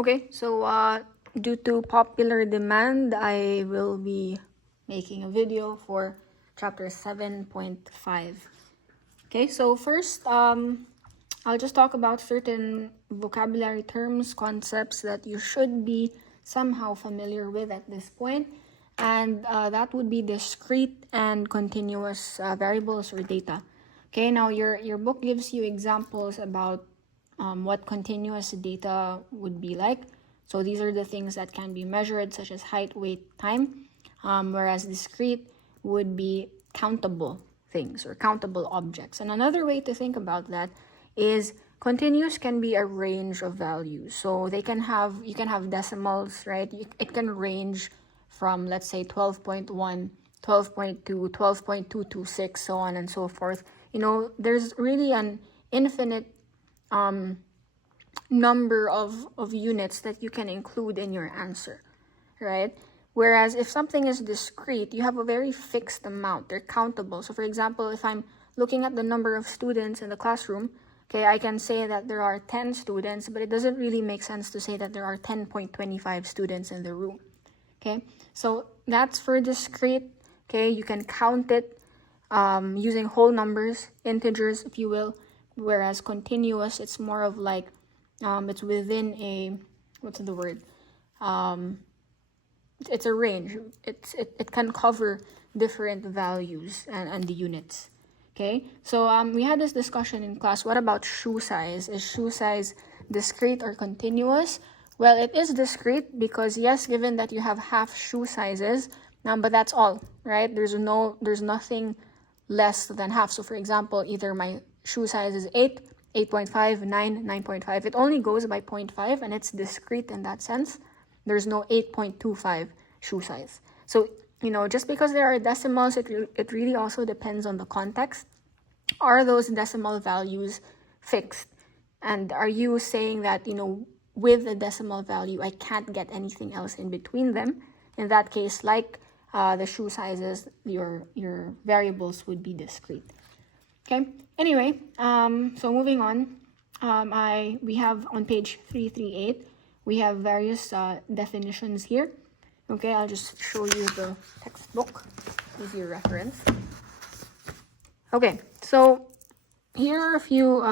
Okay, so due to popular demand, I will be making a video for chapter 7.5. Okay, so first, I'll just talk about certain vocabulary terms, concepts that you should be somehow familiar with at this point, and that would be discrete and continuous variables or data. Okay, now your book gives you examples about what continuous data would be like. So these are the things that can be measured, such as height, weight, time, whereas discrete would be countable things or countable objects. And another way to think about that is continuous can be a range of values. So you can have decimals, right? It can range from, let's say, 12.1, 12.2, 12.226, so on and so forth. There's really an infinite number of units that you can include in your answer, right? Whereas if something is discrete, you have a very fixed amount. They're countable. So for example, if I'm looking at the number of students in the classroom, okay, I can say that there are 10 students, but it doesn't really make sense to say that there are 10.25 students in the room. Okay, so that's for discrete. Okay, you can count it using whole numbers, integers, if you will. Whereas continuous, it's more of like it's within a, what's the word? It's a range. It can cover different values and the units. Okay, so we had this discussion in class. What about shoe size? Is shoe size discrete or continuous? Well, it is discrete because yes, given that you have half shoe sizes, but that's all, right? There's nothing less than half. So for example, either my shoe size is 8, 8.5, 9, 9.5. It only goes by 0.5 and it's discrete in that sense. There's no 8.25 shoe size. So, just because there are decimals, it really also depends on the context. Are those decimal values fixed? And are you saying that, with the decimal value, I can't get anything else in between them? In that case, like the shoe sizes, your variables would be discrete. Okay. Anyway, so moving on, we have on page 338, we have various definitions here. Okay, I'll just show you the textbook as your reference. Okay, so here are a few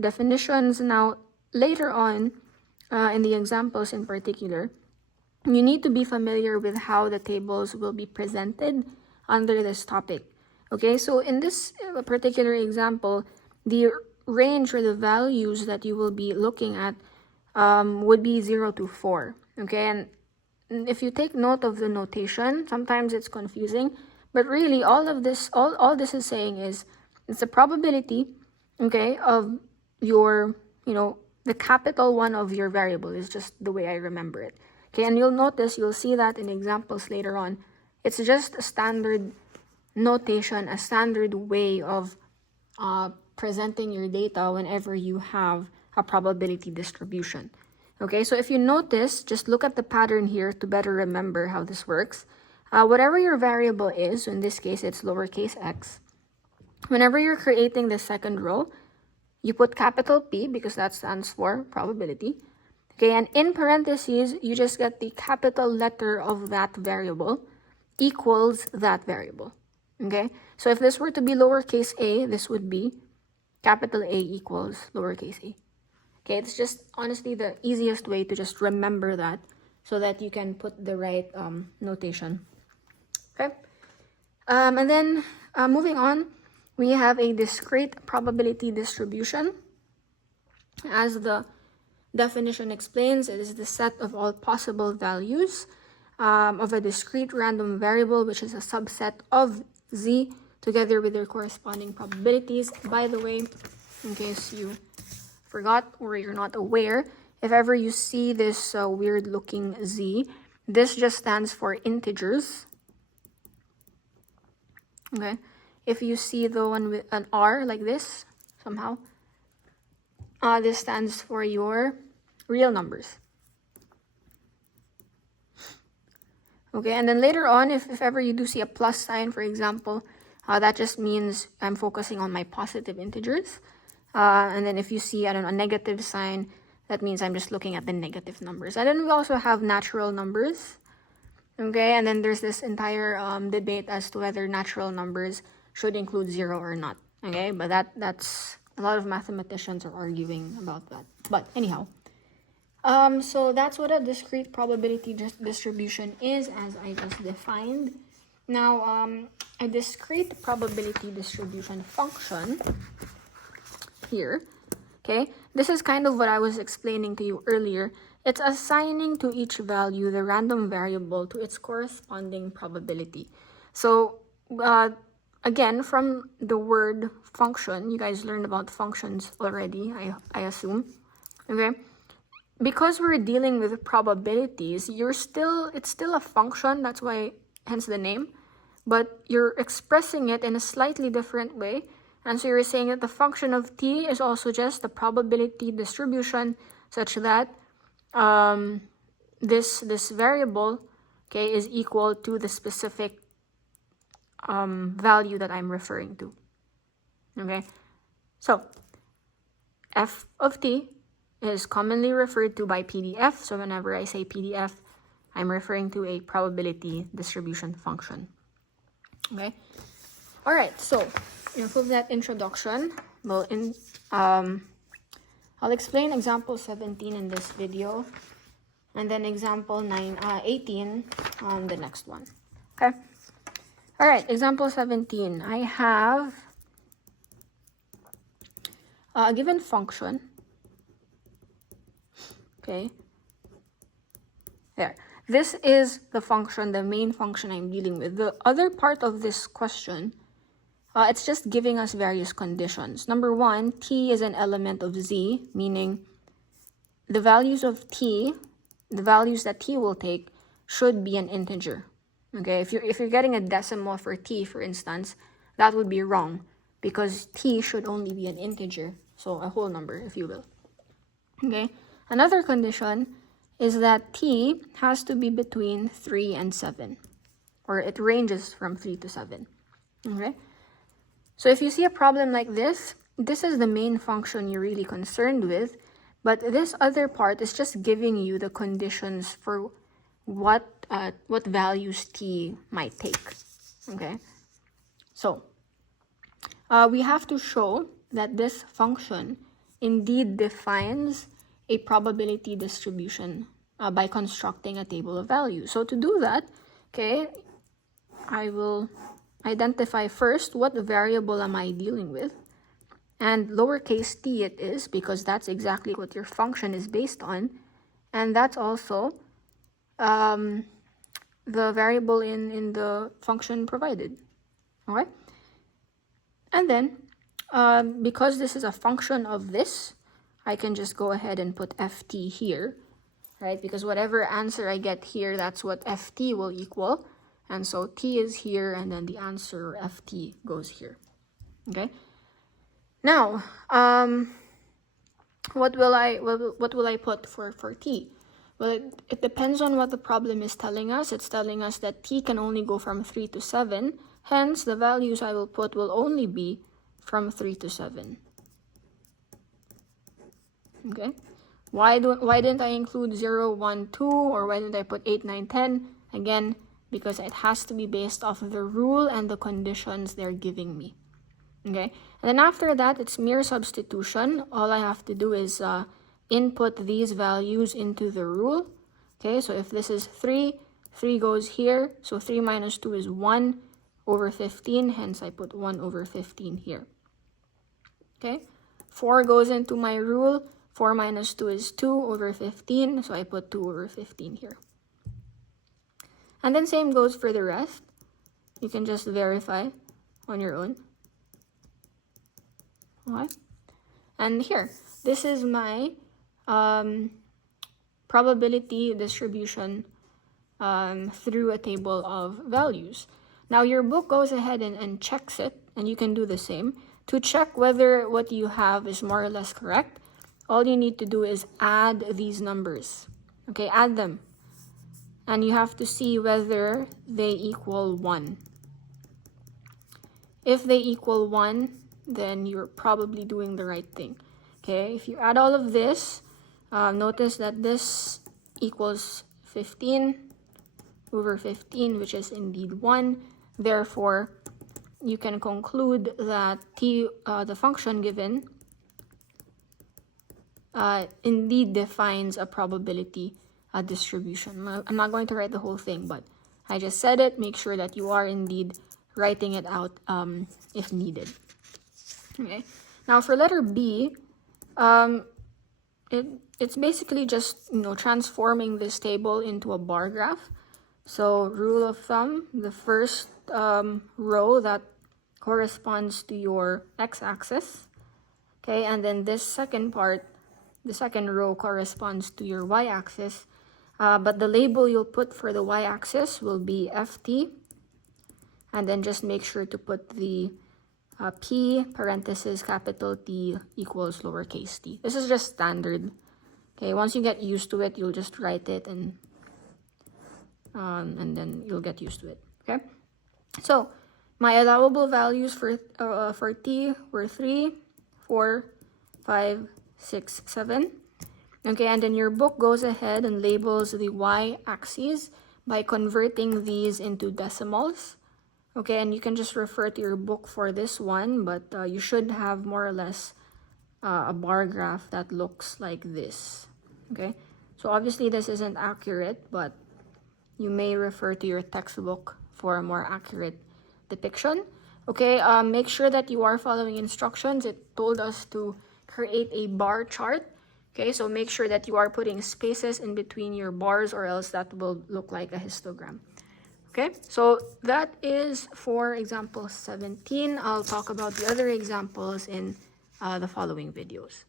definitions. Now, later on, in the examples in particular, you need to be familiar with how the tables will be presented under this topic. Okay, so in this particular example, the range or the values that you will be looking at would be 0 to 4. Okay, and if you take note of the notation, sometimes it's confusing, but really all this is saying is it's a probability, okay, of your, the capital one of your variable is just the way I remember it. Okay, and you'll see that in examples later on. It's just a standard notation, a standard way of presenting your data whenever you have a probability distribution. Okay, so if you notice, just look at the pattern here to better remember how this works. Whatever your variable is, so in this case it's lowercase x, whenever you're creating the second row, you put capital P because that stands for probability. Okay, and in parentheses, you just get the capital letter of that variable equals that variable. Okay, so if this were to be lowercase a, this would be capital A equals lowercase a. Okay, it's just honestly the easiest way to just remember that so that you can put the right notation. Okay, and then moving on, we have a discrete probability distribution. As the definition explains, it is the set of all possible values of a discrete random variable, which is a subset of z together with their corresponding probabilities. By the way, in case you forgot or you're not aware, if ever you see this weird looking z, this just stands for integers. Okay, if you see the one with an r like this somehow, this stands for your real numbers. Okay, and then later on, if ever you do see a plus sign, for example, that just means I'm focusing on my positive integers. And then if you see, I don't know, a negative sign, that means I'm just looking at the negative numbers. And then we also have natural numbers. Okay, and then there's this entire debate as to whether natural numbers should include 0 or not. Okay, but that's a lot of mathematicians are arguing about that. But anyhow, so that's what a discrete probability distribution is, as I just defined. Now, a discrete probability distribution function here, okay, this is kind of what I was explaining to you earlier. It's assigning to each value the random variable to its corresponding probability. So, again, from the word function, you guys learned about functions already, I assume, okay? Because we're dealing with probabilities, it's still a function, that's why, hence the name, but you're expressing it in a slightly different way. And so you're saying that the function of t is also just the probability distribution such that this variable, okay, is equal to the specific value that I'm referring to. Okay, so f of t is commonly referred to by PDF. So whenever I say PDF, I'm referring to a probability distribution function. Okay, all right. So enough of that introduction. Well, I'll explain example 17 in this video, and then example 18 on the next one. Okay. All right, example 17. I have a given function. Okay. There. This is the function, the main function I'm dealing with. The other part of this question, it's just giving us various conditions. Number one, t is an element of z, meaning the values of t, the values that t will take, should be an integer. Okay, if you're getting a decimal for t, for instance, that would be wrong because t should only be an integer, so a whole number, if you will. Okay, another condition is that t has to be between 3 and 7, or it ranges from 3 to 7. Okay. So if you see a problem like this is the main function you're really concerned with, but this other part is just giving you the conditions for what values t might take. Okay, so we have to show that this function indeed defines a probability distribution by constructing a table of values. So to do that, okay, I will identify first what variable am I dealing with, and lowercase t it is because that's exactly what your function is based on, and that's also the variable in the function provided. Okay, and then because this is a function of this, I can just go ahead and put ft here, right? Because whatever answer I get here, that's what ft will equal. And so t is here, and then the answer ft goes here. Okay. Now, what will I put for t? Well, it depends on what the problem is telling us. It's telling us that t can only go from 3 to 7. Hence, the values I will put will only be from 3 to 7. Okay. Why didn't I include 0, 1, 2, or why didn't I put 8, 9, 10? Again, because it has to be based off of the rule and the conditions they're giving me. Okay, and then after that, it's mere substitution. All I have to do is input these values into the rule. Okay, so if this is 3, 3 goes here. So 3 minus 2 is 1 over 15. Hence, I put 1 over 15 here. Okay, 4 goes into my rule. 4 minus 2 is 2 over 15. So I put 2 over 15 here. And then same goes for the rest. You can just verify on your own. Okay. And here, this is my probability distribution through a table of values. Now your book goes ahead and checks it, and you can do the same. To check whether what you have is more or less correct, all you need to do is add these numbers. Okay, add them. And you have to see whether they equal 1. If they equal 1, then you're probably doing the right thing. Okay, if you add all of this, Notice that this equals 15 over 15, which is indeed 1. Therefore, you can conclude that the function given indeed defines a probability distribution. I'm not going to write the whole thing, but I just said it. Make sure that you are indeed writing it out if needed. Okay. Now for letter B, it's basically just transforming this table into a bar graph. So rule of thumb, the first row that corresponds to your x-axis, okay, and then this second part, the second row corresponds to your y-axis, but the label you'll put for the y-axis will be ft, and then just make sure to put the p parenthesis capital T equals lowercase t. This is just standard. Okay, once you get used to it, you'll just write it and then you'll get used to it. Okay, so my allowable values for t were 3, 4, 5, 6, 7. Okay, and then your book goes ahead and labels the y-axis by converting these into decimals. Okay, and you can just refer to your book for this one, but you should have more or less a bar graph that looks like this. Okay, so obviously this isn't accurate, but you may refer to your textbook for a more accurate depiction. Okay, make sure that you are following instructions. It told us to create a bar chart. Okay, so make sure that you are putting spaces in between your bars, or else that will look like a histogram. Okay, so that is for example 17. I'll talk about the other examples in the following videos.